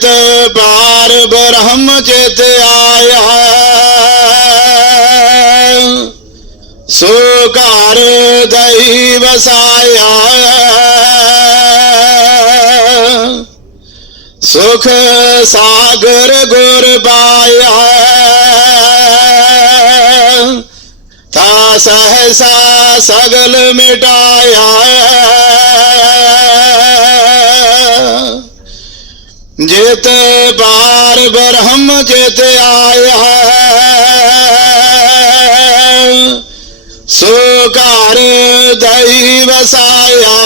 चित बार ब्रह्म चेत आया सोकार दही बसाया सुख सागर गुर पाया था सहसा सगल मिटाया जेते बार ब्रह्म चेत आय सुकार दैव साया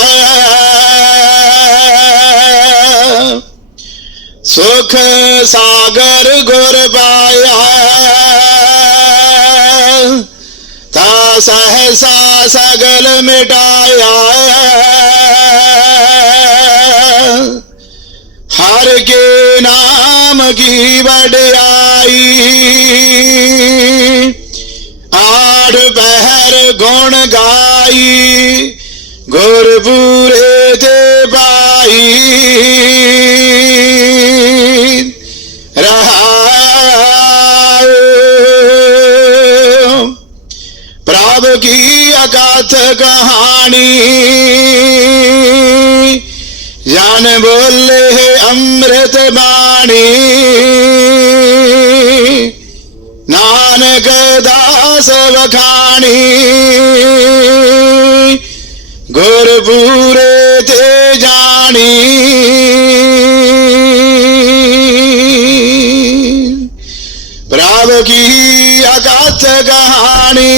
सुख सागर गुर पाया ता सहसा सगल मिटाया हर के ਕੀ ਵਡਿਆਈ। ਆੜ ਬਹਿਰ ਗੁਣ ਗਾਈ, ਗੁਰ ਬੂਰੇ ਦੇ ਬਾਈ ਰਹਾਉ, ਪ੍ਰਭ ਕੀ ਅਗਾਥ ਕਹਾਣੀ। जाने बोले है अमृत बाणी। नानक दास बखाणी गुरबूरे ते जानी प्राव की अगाथ कहानी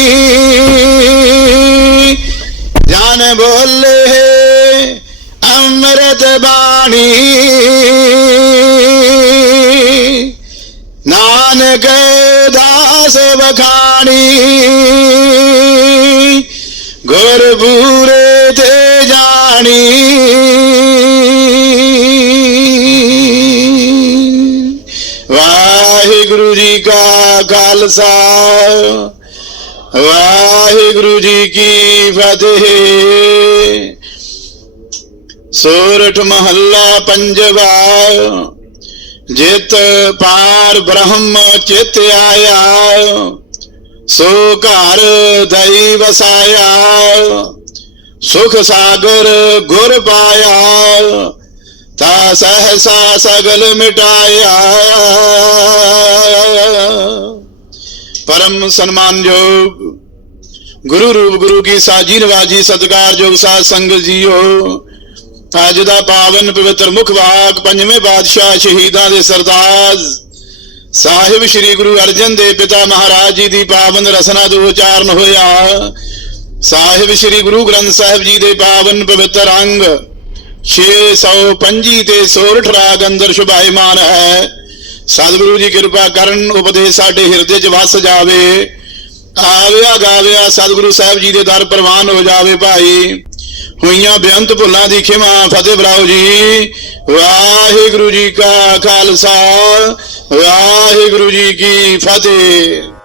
जान बोले है सजबाणी नानक दास बखाणी गुरबूर ते जानी। वाहिगुरु जी का खालसा। वाहे गुरु जी की फतेह। सोरठ महल्ला पंजवा जित पार ब्रह्म चित आया। सो घर दई वसाया सुख सागर गुर पाया। ता सहसा सगल मिटाया। परम सम्मान योग। गुरु रूप गुरु की साजी बाजी सत्कार जो सात संग जियो। ਦਾ ਪਾਵਨ ਪਵਿੱਤਰ ਮੁਖ ਵਾਕ ਪੰਜਵੇਂ ਬਾਦਸ਼ਾਹ ਸ਼ਹੀਦਾਂ ਦੇ ਸਰਦਾਰ ਸਾਹਿਬ ਸ੍ਰੀ ਗੁਰੂ ਅਰਜਨ ਦੇਵ ਪਿਤਾ ਮਹਾਰਾਜ ਜੀ ਦੀ ਪਾਵਨ ਰਸਨਾ ਤੋਂ ਉਚਾਰਨ ਹੋਇਆ। ਸਾਹਿਬ ਸ੍ਰੀ ਗੁਰੂ ਗ੍ਰੰਥ ਸਾਹਿਬ ਜੀ ਦੇ ਪਾਵਨ ਪਵਿੱਤਰ ਅੰਗ 625 ਤੇ ਸੋਰਠ ਰਾਗ ਅੰਦਰ ਸ਼ੁਭਾਇਮਾਨ ਹੈ। ਸਤਿਗੁਰੂ ਜੀ ਕਿਰਪਾ ਕਰਨ ਉਪਦੇਸ਼ ਸਾਡੇ ਹਿਰਦੇ 'ਚ ਵਸ ਜਾਵੇ। ਆਵਿਆ ਗਾਵਿਆ ਸਤਿਗੁਰੂ ਸਾਹਿਬ ਜੀ ਦੇ ਦਰ ਪ੍ਰਵਾਨ ਹੋ ਜਾਵੇ ਭਾਈ। ਹੋਈਆਂ ਬੇਅੰਤ ਭੁੱਲਾਂ ਦੀ ਖਿਮਾ, ਫਤਿਹ ਬਰਾਓ ਜੀ। ਵਾਹਿਗੁਰੂ ਜੀ ਕਾ ਖਾਲਸਾ, ਵਾਹਿਗੁਰੂ ਜੀ ਕੀ ਫਤਿਹ।